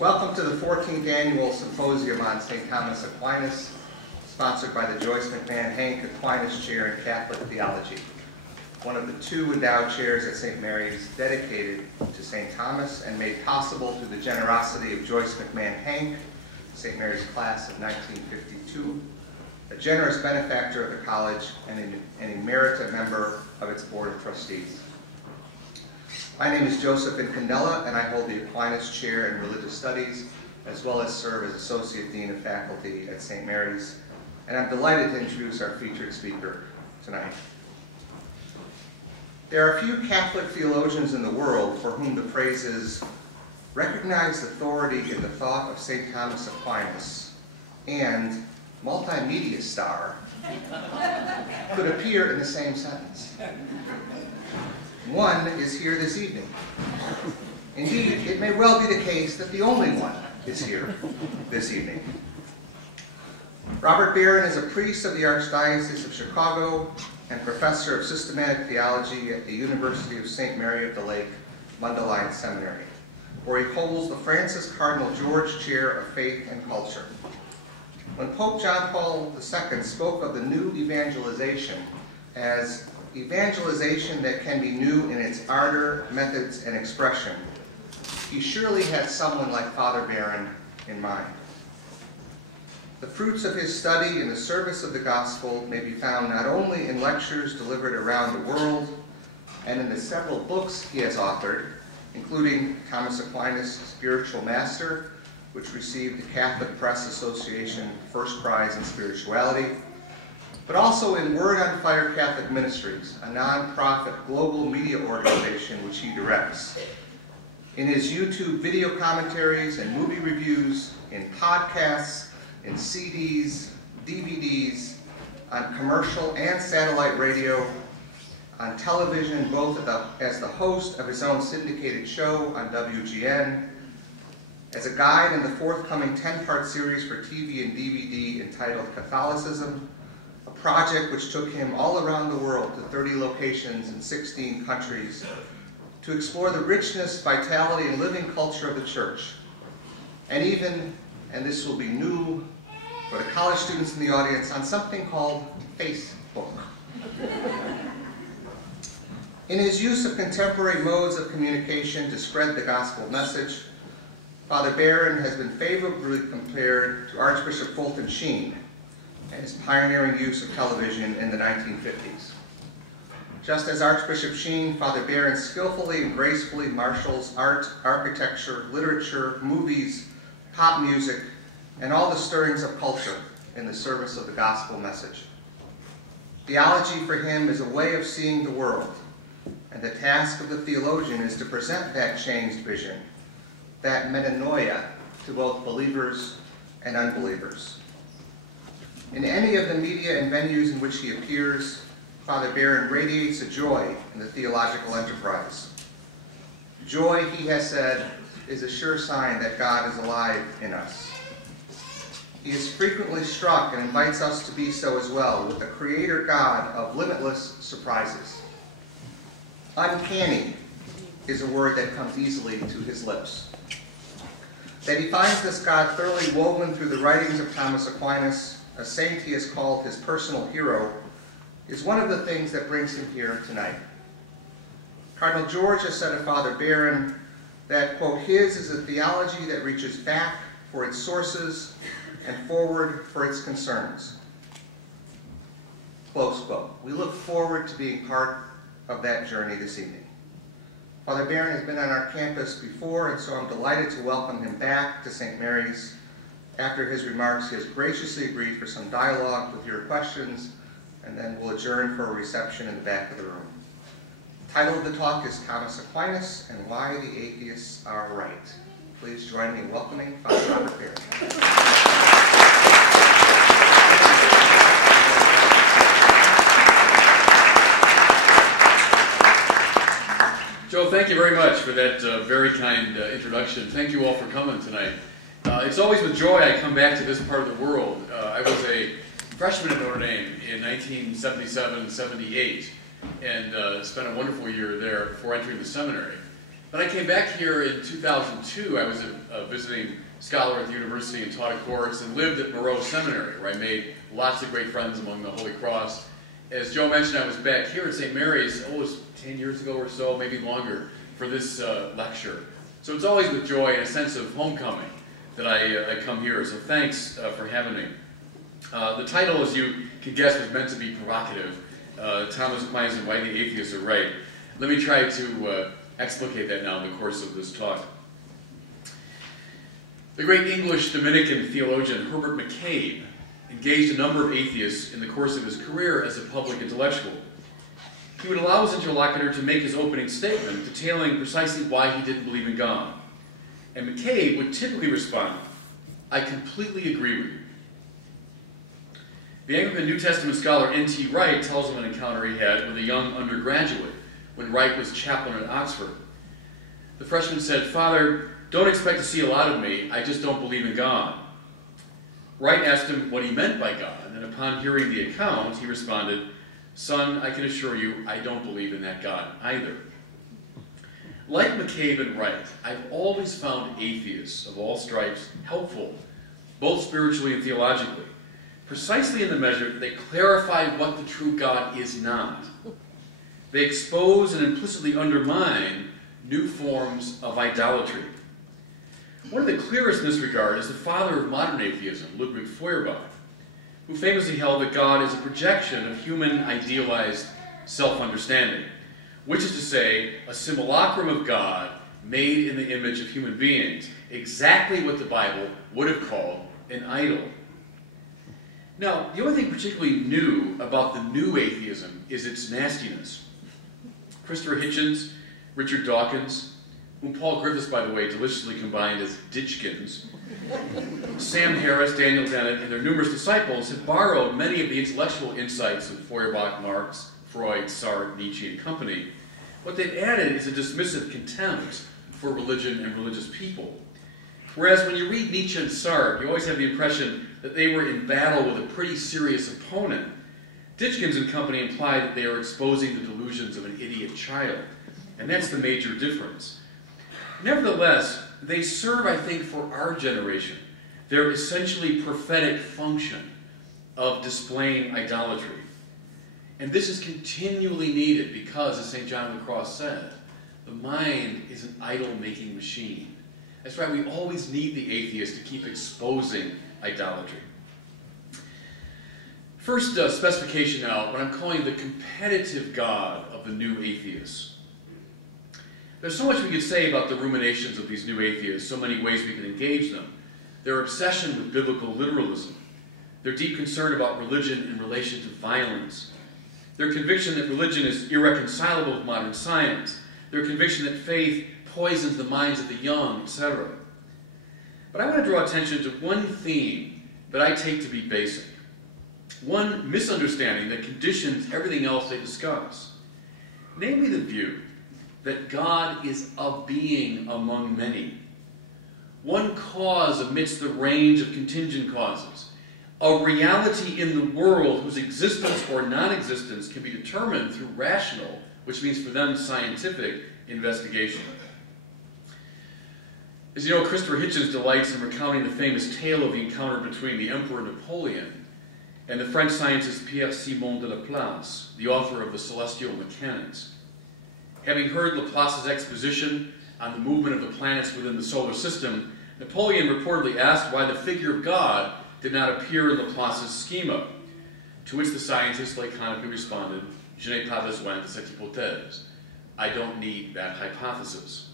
Welcome to the 14th Annual Symposium on St. Thomas Aquinas, sponsored by the Joyce McMahon Hank Aquinas Chair in Catholic Theology, one of the two endowed chairs at St. Mary's dedicated to St. Thomas and made possible through the generosity of Joyce McMahon Hank, St. Mary's class of 1952, a generous benefactor of the college and an emerita member of its Board of Trustees. My name is Joseph Incandela, and I hold the Aquinas Chair in Religious Studies, as well as serve as Associate Dean of Faculty at St. Mary's, and I'm delighted to introduce our featured speaker tonight. There are few Catholic theologians in the world for whom the phrases "recognized authority in the thought of St. Thomas Aquinas" and "multimedia star" could appear in the same sentence. One is here this evening. Indeed, it may well be the case that the only one is here this evening. Robert Barron is a priest of the Archdiocese of Chicago and professor of systematic theology at the University of St. Mary of the Lake Mundelein Seminary, where he holds the Francis Cardinal George Chair of Faith and Culture. When Pope John Paul II spoke of the new evangelization as evangelization that can be new in its ardor, methods, and expression, he surely had someone like Father Barron in mind. The fruits of his study in the service of the gospel may be found not only in lectures delivered around the world and in the several books he has authored, including Thomas Aquinas' Spiritual Master, which received the Catholic Press Association First Prize in Spirituality, but also in Word on Fire Catholic Ministries, a non-profit global media organization which he directs. In his YouTube video commentaries and movie reviews, in podcasts, in CDs, DVDs, on commercial and satellite radio, on television, both as the host of his own syndicated show on WGN, as a guide in the forthcoming 10-part series for TV and DVD entitled Catholicism, a project which took him all around the world to 30 locations in 16 countries to explore the richness, vitality, and living culture of the Church. And even, and this will be new for the college students in the audience, on something called Facebook. In his use of contemporary modes of communication to spread the gospel message, Father Barron has been favorably compared to Archbishop Fulton Sheen and his pioneering use of television in the 1950s. Just as Archbishop Sheen, Father Barron skillfully and gracefully marshals art, architecture, literature, movies, pop music, and all the stirrings of culture in the service of the gospel message. Theology for him is a way of seeing the world, and the task of the theologian is to present that changed vision, that metanoia, to both believers and unbelievers. In any of the media and venues in which he appears, Father Barron radiates a joy in the theological enterprise. Joy, he has said, is a sure sign that God is alive in us. He is frequently struck and invites us to be so as well with the Creator God of limitless surprises. Uncanny is a word that comes easily to his lips. That he finds this God thoroughly woven through the writings of Thomas Aquinas, a saint he has called his personal hero, is one of the things that brings him here tonight. Cardinal George has said of Father Barron that, quote, his is a theology that reaches back for its sources and forward for its concerns. Close quote. We look forward to being part of that journey this evening. Father Barron has been on our campus before, and so I'm delighted to welcome him back to St. Mary's. After his remarks, he has graciously agreed for some dialogue with your questions, and then we'll adjourn for a reception in the back of the room. The title of the talk is Thomas Aquinas and Why the Atheists Are Right. Please join me in welcoming Father Robert Barron. Joe, thank you very much for that very kind introduction. Thank you all for coming tonight. It's always with joy I come back to this part of the world. I was a freshman at Notre Dame in 1977-78 and spent a wonderful year there before entering the seminary. When I came back here in 2002, I was a visiting scholar at the university and taught a course and lived at Moreau Seminary, where I made lots of great friends among the Holy Cross. As Joe mentioned, I was back here at St. Mary's, it was 10 years ago or so, maybe longer, for this lecture. So it's always with joy and a sense of homecoming that I come here, so thanks for having me. The title, as you can guess, was meant to be provocative. Thomas Aquinas and Why the Atheists Are Right. Let me try to explicate that now in the course of this talk. The great English Dominican theologian Herbert McCabe engaged a number of atheists in the course of his career as a public intellectual. He would allow his interlocutor to make his opening statement, detailing precisely why he didn't believe in God. And McCabe would typically respond, "I completely agree with you." The Anglican New Testament scholar N.T. Wright tells of an encounter he had with a young undergraduate when Wright was chaplain at Oxford. The freshman said, "Father, don't expect to see a lot of me, I just don't believe in God." Wright asked him what he meant by God, and upon hearing the account, he responded, "Son, I can assure you, I don't believe in that God either." Like McCabe and Wright, I've always found atheists of all stripes helpful, both spiritually and theologically, precisely in the measure that they clarify what the true God is not. They expose and implicitly undermine new forms of idolatry. One of the clearest in this regard is the father of modern atheism, Ludwig Feuerbach, who famously held that God is a projection of human idealized self-understanding, which is to say, a simulacrum of God made in the image of human beings, exactly what the Bible would have called an idol. Now, the only thing particularly new about the new atheism is its nastiness. Christopher Hitchens, Richard Dawkins, whom Paul Griffiths, by the way, deliciously combined as Ditchkins, Sam Harris, Daniel Dennett, and their numerous disciples have borrowed many of the intellectual insights of Feuerbach, Marx, Freud, Sartre, Nietzsche, and company. What they've added is a dismissive contempt for religion and religious people. Whereas when you read Nietzsche and Sartre, you always have the impression that they were in battle with a pretty serious opponent. Ditchkins and company imply that they are exposing the delusions of an idiot child, and that's the major difference. Nevertheless, they serve, I think, for our generation, their essentially prophetic function of displaying idolatry. And this is continually needed because, as St. John of the Cross said, the mind is an idol-making machine. That's right, we always need the atheist to keep exposing idolatry. First specification now, what I'm calling the competitive God of the new atheists. There's so much we could say about the ruminations of these new atheists, so many ways we can engage them. Their obsession with biblical literalism, their deep concern about religion in relation to violence, their conviction that religion is irreconcilable with modern science, their conviction that faith poisons the minds of the young, etc. But I want to draw attention to one theme that I take to be basic, one misunderstanding that conditions everything else they discuss, namely the view that God is a being among many, one cause amidst the range of contingent causes, a reality in the world whose existence or non-existence can be determined through rational, which means for them scientific, investigation. As you know, Christopher Hitchens delights in recounting the famous tale of the encounter between the Emperor Napoleon and the French scientist Pierre-Simon de Laplace, the author of the Celestial Mechanics. Having heard Laplace's exposition on the movement of the planets within the solar system, Napoleon reportedly asked why the figure of God did not appear in Laplace's schema, to which the scientist laconically responded, "Je n'ai pas besoin de cette hypothèse." I don't need that hypothesis.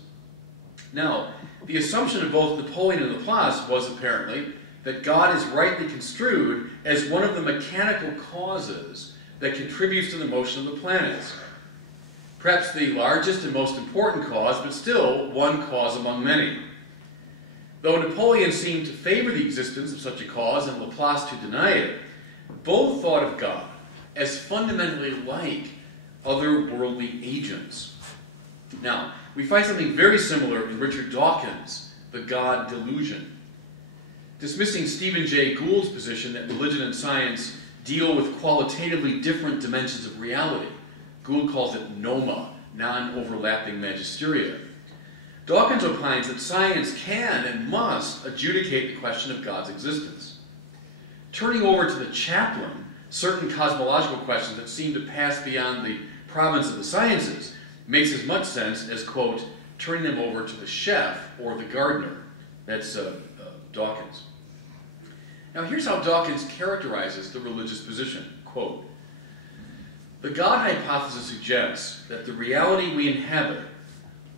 Now, the assumption of both Napoleon and Laplace was apparently that God is rightly construed as one of the mechanical causes that contributes to the motion of the planets. Perhaps the largest and most important cause, but still one cause among many. Though Napoleon seemed to favor the existence of such a cause and Laplace to deny it, both thought of God as fundamentally like otherworldly agents. Now, we find something very similar in Richard Dawkins' The God Delusion. Dismissing Stephen Jay Gould's position that religion and science deal with qualitatively different dimensions of reality, Gould calls it NOMA, non-overlapping magisteria. Dawkins opines that science can and must adjudicate the question of God's existence. Turning over to the chaplain certain cosmological questions that seem to pass beyond the province of the sciences makes as much sense as, quote, turning them over to the chef or the gardener. That's Dawkins. Now here's how Dawkins characterizes the religious position, quote, the God hypothesis suggests that the reality we inhabit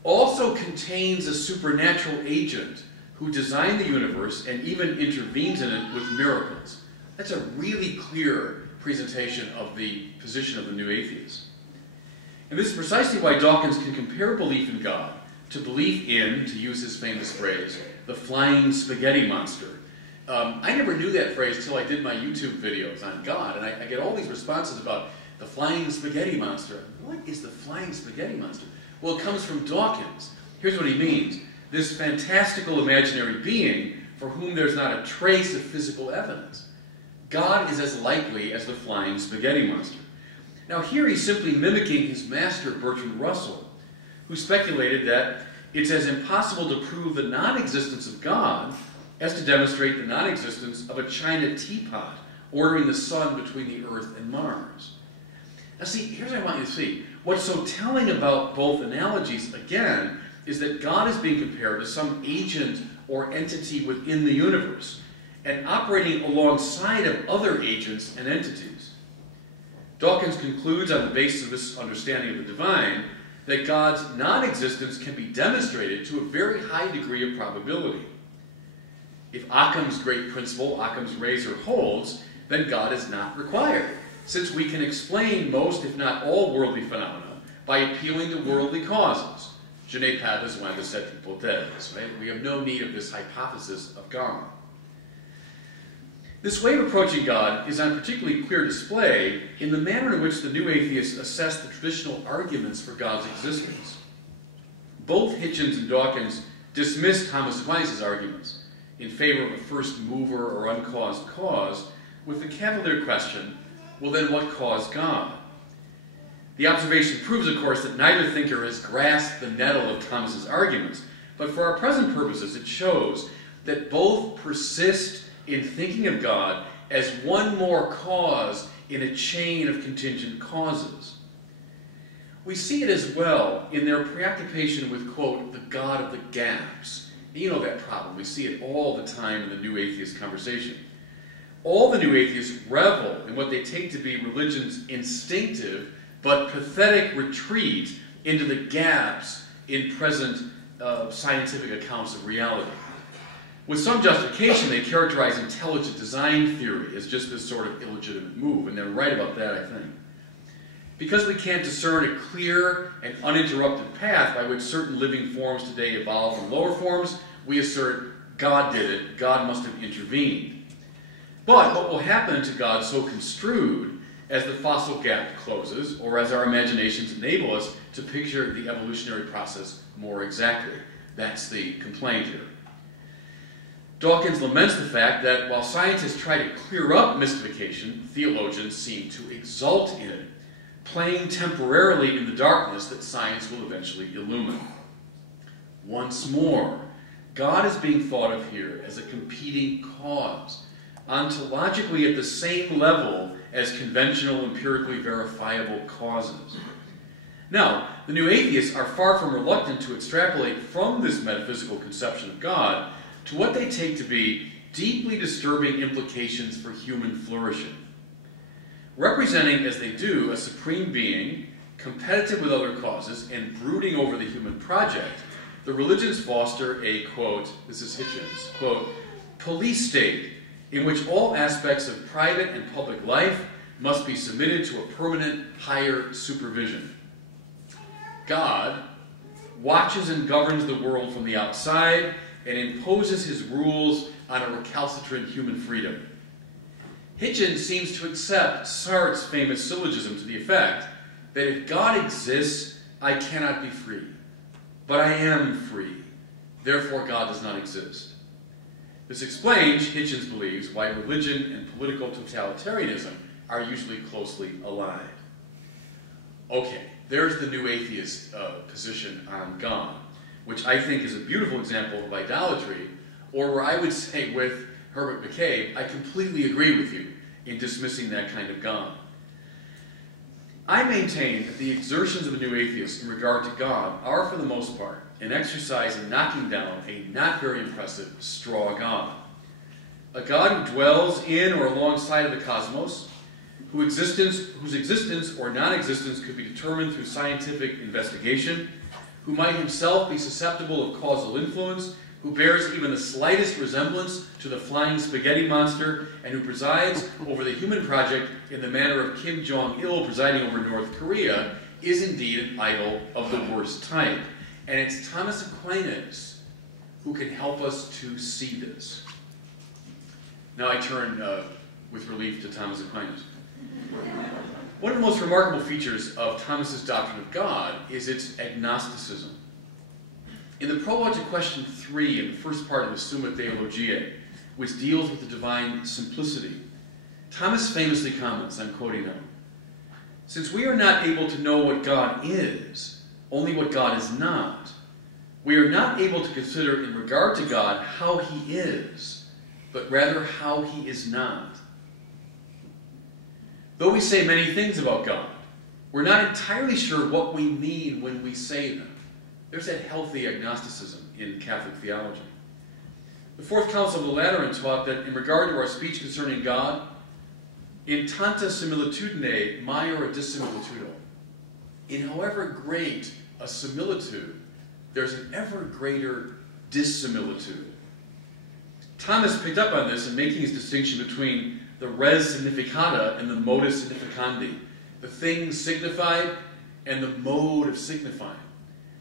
also contains a supernatural agent who designed the universe and even intervenes in it with miracles. That's a really clear presentation of the position of the new atheist. And this is precisely why Dawkins can compare belief in God to belief in, to use his famous phrase, the flying spaghetti monster. I never knew that phrase till I did my YouTube videos on God, and I get all these responses about the flying spaghetti monster. What is the flying spaghetti monster? Well, it comes from Dawkins. Here's what he means. This fantastical imaginary being for whom there's not a trace of physical evidence. God is as likely as the flying spaghetti monster. Now here he's simply mimicking his master Bertrand Russell, who speculated that it's as impossible to prove the non-existence of God as to demonstrate the non-existence of a china teapot ordering the sun between the Earth and Mars. Now see, here's what I want you to see. What's so telling about both analogies, again, is that God is being compared to some agent or entity within the universe and operating alongside of other agents and entities. Dawkins concludes on the basis of this understanding of the divine that God's non-existence can be demonstrated to a very high degree of probability. If Occam's great principle, Occam's razor, holds, then God is not required, since we can explain most, if not all, worldly phenomena by appealing to worldly causes. Je n'ai pas besoin de cette hypothèse, right? We have no need of this hypothesis of God. This way of approaching God is on particularly clear display in the manner in which the new atheists assess the traditional arguments for God's existence. Both Hitchens and Dawkins dismiss Thomas Aquinas' arguments in favor of a first mover or uncaused cause with the cavalier question, well then what caused God? The observation proves, of course, that neither thinker has grasped the nettle of Thomas's arguments, but for our present purposes it shows that both persist in thinking of God as one more cause in a chain of contingent causes. We see it as well in their preoccupation with, quote, the God of the gaps. You know that problem. We see it all the time in the new atheist conversation. All the new atheists revel in what they take to be religion's instinctive but pathetic retreat into the gaps in present scientific accounts of reality. With some justification, they characterize intelligent design theory as just this sort of illegitimate move, and they're right about that, I think. Because we can't discern a clear and uninterrupted path by which certain living forms today evolve from lower forms, we assert God did it, God must have intervened. But what will happen to God so construed as the fossil gap closes, or as our imaginations enable us to picture the evolutionary process more exactly? That's the complaint here. Dawkins laments the fact that while scientists try to clear up mystification, theologians seem to exult in it, playing temporarily in the darkness that science will eventually illumine. Once more, God is being thought of here as a competing cause, ontologically at the same level as conventional, empirically verifiable causes. Now, the new atheists are far from reluctant to extrapolate from this metaphysical conception of God to what they take to be deeply disturbing implications for human flourishing. Representing, as they do, a supreme being, competitive with other causes, and brooding over the human project, the religions foster a, quote, this is Hitchens, quote, police state in which all aspects of private and public life must be submitted to a permanent higher supervision. God watches and governs the world from the outside and imposes his rules on a recalcitrant human freedom. Hitchens seems to accept Sartre's famous syllogism to the effect that if God exists, I cannot be free. But I am free. Therefore, God does not exist. This explains, Hitchens believes, why religion and political totalitarianism are usually closely allied. Okay, there's the new atheist position on God. which I think is a beautiful example of idolatry, or where I would say with Herbert McCabe, I completely agree with you in dismissing that kind of God. I maintain that the exertions of a new atheist in regard to God are, for the most part, an exercise in knocking down a not very impressive straw God. A God who dwells in or alongside of the cosmos, whose existence or non-existence could be determined through scientific investigation, who might himself be susceptible of causal influence, who bears even the slightest resemblance to the flying spaghetti monster, and who presides over the human project in the manner of Kim Jong-il presiding over North Korea, is indeed an idol of the worst type. And it's Thomas Aquinas who can help us to see this. Now I turn with relief to Thomas Aquinas. One of the most remarkable features of Thomas's doctrine of God is its agnosticism. In the prologue to question 3 in the first part of the Summa Theologiae, which deals with the divine simplicity, Thomas famously comments, I'm quoting now, "Since we are not able to know what God is, only what God is not, we are not able to consider in regard to God how he is, but rather how he is not. Though we say many things about God, we're not entirely sure what we mean when we say them." There's that healthy agnosticism in Catholic theology. The Fourth Council of the Lateran taught that in regard to our speech concerning God, in tanta similitudine maior dissimilitudo, in however great a similitude, there's an ever greater dissimilitude. Thomas picked up on this in making his distinction between the res significata and the modus significandi, the thing signified and the mode of signifying.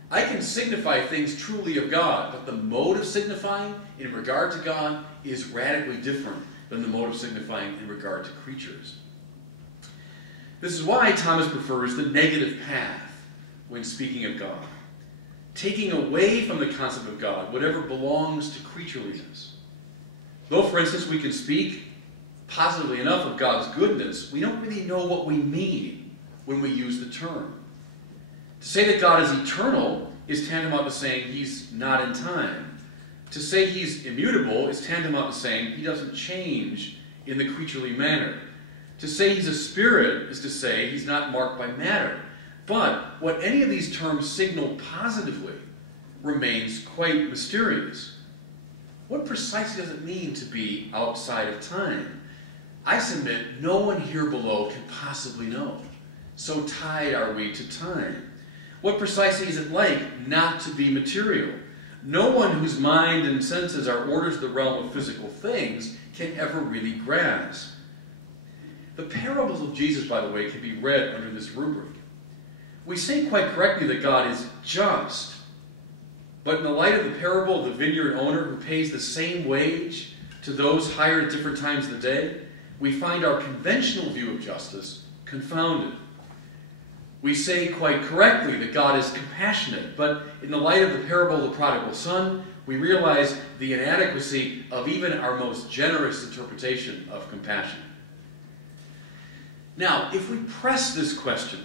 I can signify things truly of God, but the mode of signifying in regard to God is radically different than the mode of signifying in regard to creatures. This is why Thomas prefers the negative path when speaking of God, taking away from the concept of God whatever belongs to creatureliness. Though, for instance, we can speak positively enough of God's goodness, we don't really know what we mean when we use the term. To say that God is eternal is tantamount to saying he's not in time. To say he's immutable is tantamount to saying he doesn't change in the creaturely manner. To say he's a spirit is to say he's not marked by matter. But what any of these terms signal positively remains quite mysterious. What precisely does it mean to be outside of time? I submit no one here below can possibly know. So tied are we to time. What precisely is it like not to be material? No one whose mind and senses are ordered to the realm of physical things can ever really grasp. The parables of Jesus, by the way, can be read under this rubric. We say quite correctly that God is just, but in the light of the parable of the vineyard owner who pays the same wage to those hired at different times of the day, we find our conventional view of justice confounded. We say quite correctly that God is compassionate, but in the light of the parable of the prodigal son, we realize the inadequacy of even our most generous interpretation of compassion. Now, if we press this question,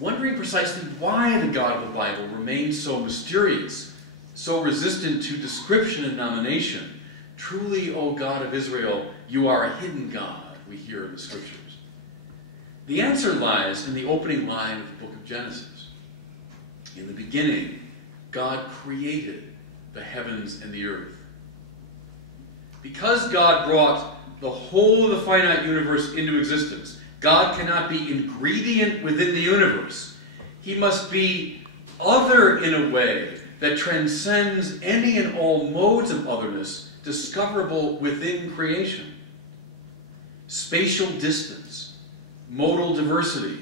wondering precisely why the God of the Bible remains so mysterious, so resistant to description and nomination, truly, O God of Israel, you are a hidden God, we hear in the Scriptures. The answer lies in the opening line of the book of Genesis. In the beginning, God created the heavens and the earth. Because God brought the whole of the finite universe into existence, God cannot be ingredient within the universe. He must be other in a way that transcends any and all modes of otherness discoverable within creation. Spatial distance, modal diversity,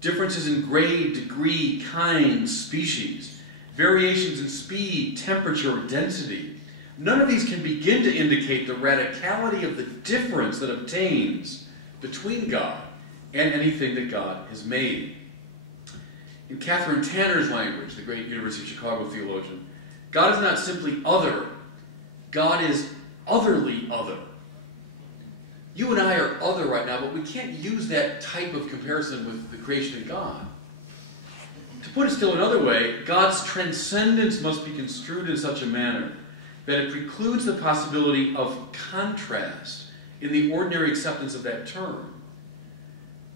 differences in grade, degree, kind, species, variations in speed, temperature, density. None of these can begin to indicate the radicality of the difference that obtains between God and anything that God has made. In Catherine Tanner's language, the great University of Chicago theologian, God is not simply other, God is otherly other. You and I are other right now, but we can't use that type of comparison with the creation of God. To put it still another way, God's transcendence must be construed in such a manner that it precludes the possibility of contrast in the ordinary acceptance of that term.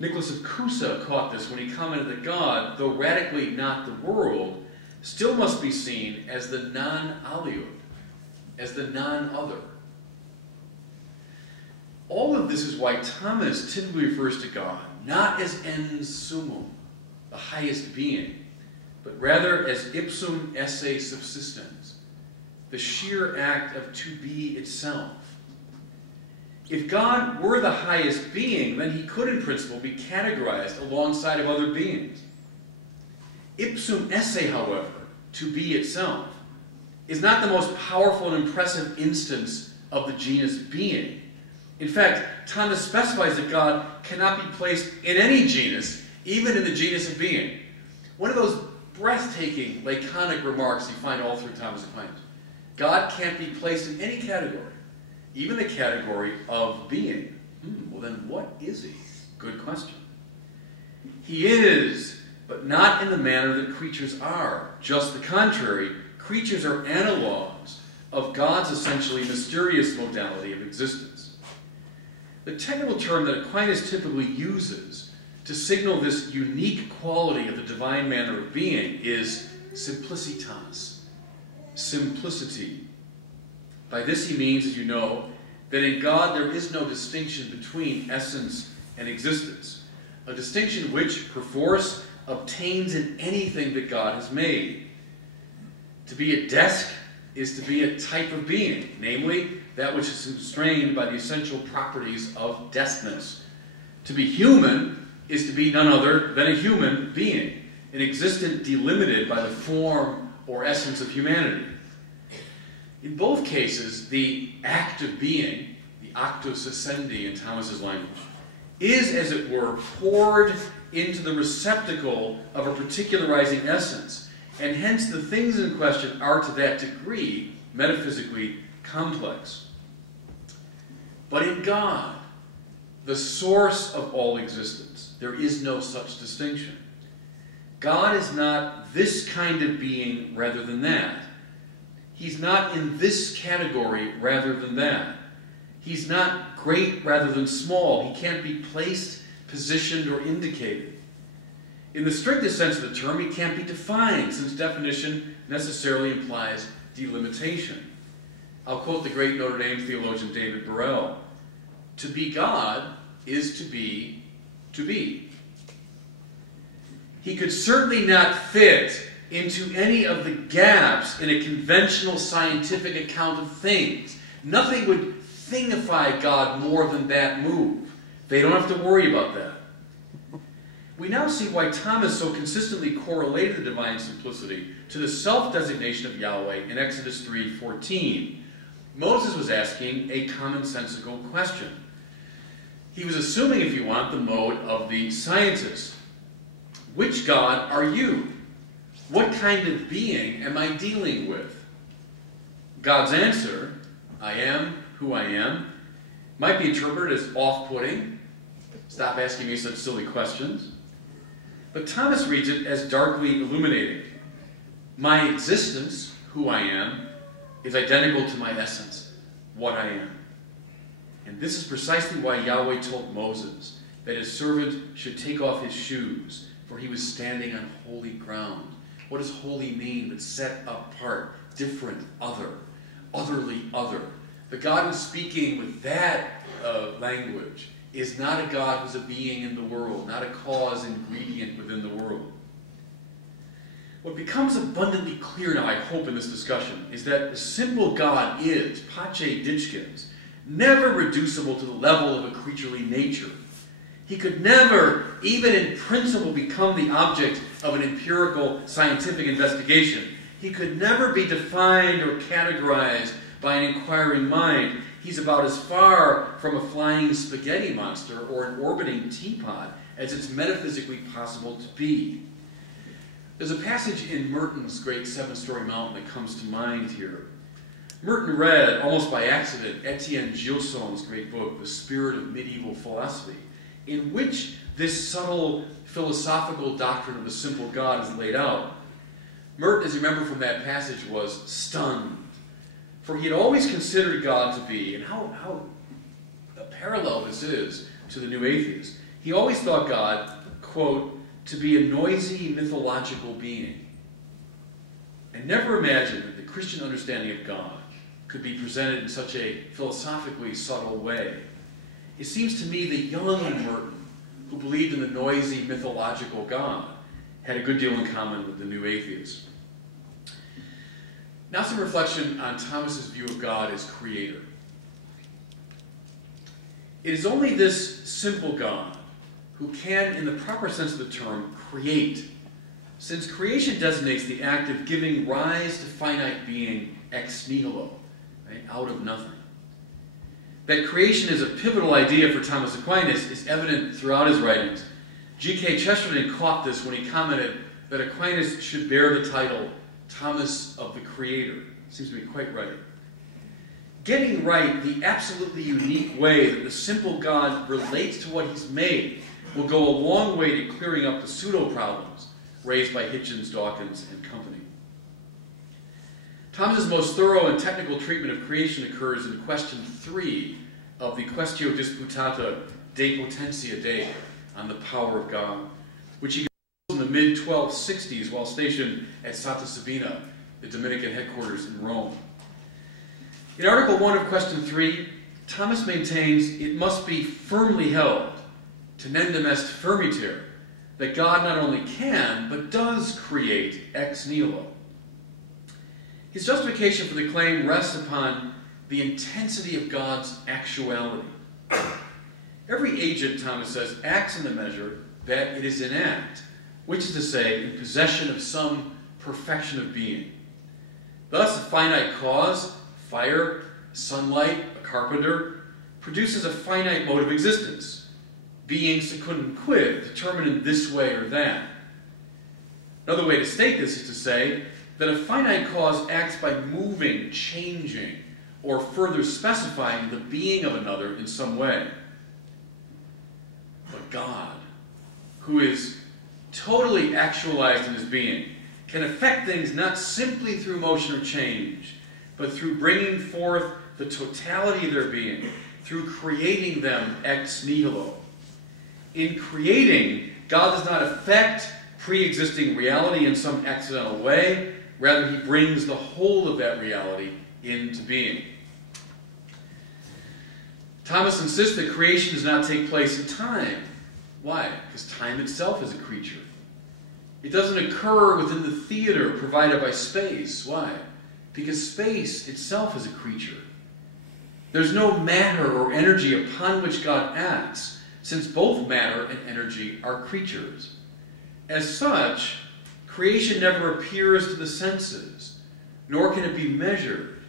Nicholas of Cusa caught this when he commented that God, though radically not the world, still must be seen as the non-aliud, as the non-other. All of this is why Thomas typically refers to God not as ens summum, the highest being, but rather as ipsum esse subsistens, the sheer act of to be itself. If God were the highest being, then he could in principle be categorized alongside of other beings. Ipsum esse, however, to be itself, is not the most powerful and impressive instance of the genus being. In fact, Thomas specifies that God cannot be placed in any genus, even in the genus of being. One of those breathtaking, laconic remarks you find all through Thomas Aquinas. God can't be placed in any category, even the category of being. Well then, what is he? Good question. He is, but not in the manner that creatures are. Just the contrary, creatures are analogs of God's essentially mysterious modality of existence. The technical term that Aquinas typically uses to signal this unique quality of the divine manner of being is simplicitas, simplicity. By this he means, as you know, that in God there is no distinction between essence and existence, a distinction which, perforce, obtains in anything that God has made. To be a desk is to be a type of being, namely, that which is constrained by the essential properties of deskness. To be human is to be none other than a human being, an existent delimited by the form or essence of humanity. In both cases, the act of being, the actus essendi in Thomas's language, is, as it were, poured into the receptacle of a particularizing essence, and hence the things in question are to that degree metaphysically complex. But in God, the source of all existence, there is no such distinction. God is not this kind of being rather than that. He's not in this category rather than that. He's not great rather than small. He can't be placed, positioned, or indicated. In the strictest sense of the term, he can't be defined, since definition necessarily implies delimitation. I'll quote the great Notre Dame theologian David Barron. To be God is to be to be. He could certainly not fit into any of the gaps in a conventional scientific account of things. Nothing would thingify God more than that move. They don't have to worry about that. We now see why Thomas so consistently correlated the divine simplicity to the self-designation of Yahweh in Exodus 3:14. Moses was asking a commonsensical question. He was assuming, if you want, the mode of the scientist. Which God are you? What kind of being am I dealing with? God's answer, I am who I am, might be interpreted as off-putting. Stop asking me such silly questions. But Thomas reads it as darkly illuminating. My existence, who I am, is identical to my essence, what I am. And this is precisely why Yahweh told Moses that his servant should take off his shoes, for he was standing on holy ground. What does holy mean but set apart, different, other, otherly other? The God who's speaking with that language is not a God who's a being in the world, not a cause ingredient within the world. What becomes abundantly clear now, I hope, in this discussion, is that the simple God is, pace dichkens, never reducible to the level of a creaturely nature. He could never, even in principle, become the object of an empirical scientific investigation. He could never be defined or categorized by an inquiring mind. He's about as far from a flying spaghetti monster or an orbiting teapot as it's metaphysically possible to be. There's a passage in Merton's great Seven-Story Mountain that comes to mind here. Merton read, almost by accident, Etienne Gilson's great book, The Spirit of Medieval Philosophy. in which this subtle philosophical doctrine of a simple God is laid out, Merton, as you remember from that passage, was stunned. For he had always considered God to be, and how parallel this is to the new atheist, he always thought God, quote, to be a noisy mythological being, and never imagined that the Christian understanding of God could be presented in such a philosophically subtle way. It seems to me that young Merton, who believed in the noisy mythological God, had a good deal in common with the new atheist. Now some reflection on Thomas's view of God as creator. It is only this simple God who can, in the proper sense of the term, create, since creation designates the act of giving rise to finite being ex nihilo, right, out of nothing. That creation is a pivotal idea for Thomas Aquinas is evident throughout his writings. G.K. Chesterton caught this when he commented that Aquinas should bear the title Thomas of the Creator. Seems to be quite right. Getting right the absolutely unique way that the simple God relates to what he's made will go a long way to clearing up the pseudo-problems raised by Hitchens, Dawkins, and company. Thomas's most thorough and technical treatment of creation occurs in question 3 of the Quaestio Disputata De Potentia Dei, on the power of God, which he in the mid-1260s while stationed at Santa Sabina, the Dominican headquarters in Rome. In Article 1 of Question 3, Thomas maintains it must be firmly held, tenendum est firmiter, that God not only can, but does create ex nihilo. His justification for the claim rests upon the intensity of God's actuality. Every agent, Thomas says, acts in the measure that it is in act, which is to say, in possession of some perfection of being. Thus, a finite cause, fire, sunlight, a carpenter, produces a finite mode of existence, being secundum quid, determined in this way or that. Another way to state this is to say that a finite cause acts by moving, changing, or further specifying the being of another in some way. But God, who is totally actualized in his being, can affect things not simply through motion or change, but through bringing forth the totality of their being, through creating them ex nihilo. In creating, God does not affect pre-existing reality in some accidental way, rather he brings the whole of that reality into being. Thomas insists that creation does not take place in time. Why? Because time itself is a creature. It doesn't occur within the theater provided by space. Why? Because space itself is a creature. There's no matter or energy upon which God acts, since both matter and energy are creatures. As such, creation never appears to the senses, nor can it be measured,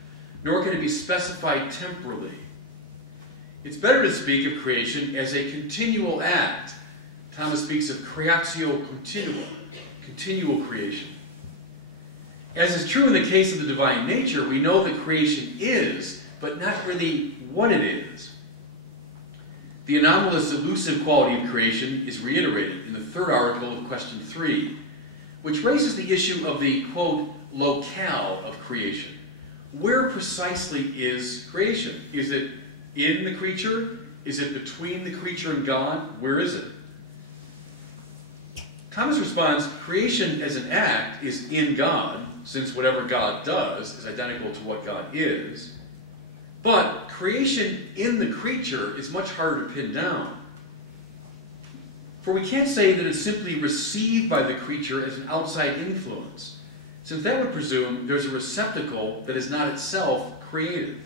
nor can it be specified temporally. It's better to speak of creation as a continual act. Thomas speaks of creatio continua, continual creation. As is true in the case of the divine nature, we know that creation is, but not really what it is. The anomalous, elusive quality of creation is reiterated in the 3rd article of question 3, which raises the issue of the, quote, locale of creation. Where precisely is creation? Is it in the creature? Is it between the creature and God? Where is it? Thomas responds, creation as an act is in God, since whatever God does is identical to what God is. But creation in the creature is much harder to pin down. For we can't say that it's simply received by the creature as an outside influence, since that would presume there's a receptacle that is not itself created.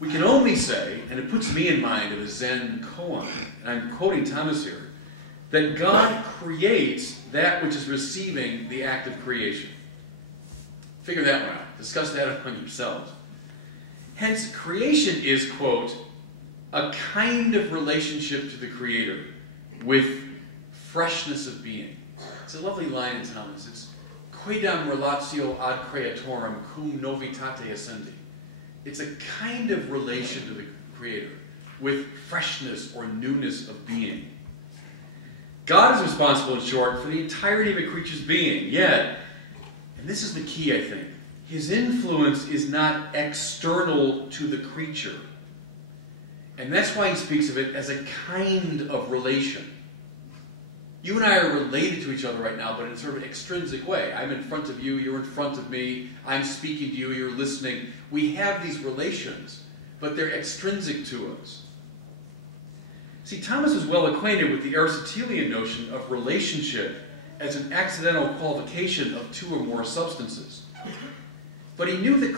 We can only say, and it puts me in mind of a Zen koan, and I'm quoting Thomas here, that God creates that which is receiving the act of creation. Figure that one out. Discuss that among yourselves. Hence, creation is, quote, a kind of relationship to the Creator with freshness of being. It's a lovely line in Thomas. It's quidam relatio ad creatorem cum novitate essendi. It's a kind of relation to the Creator with freshness or newness of being. God is responsible, in short, for the entirety of a creature's being, yet, and this is the key, I think, his influence is not external to the creature. And that's why he speaks of it as a kind of relation. You and I are related to each other right now, but in sort of an extrinsic way. I'm in front of you, you're in front of me, I'm speaking to you, you're listening. We have these relations, but they're extrinsic to us. See, Thomas was well acquainted with the Aristotelian notion of relationship as an accidental qualification of two or more substances. But he knew that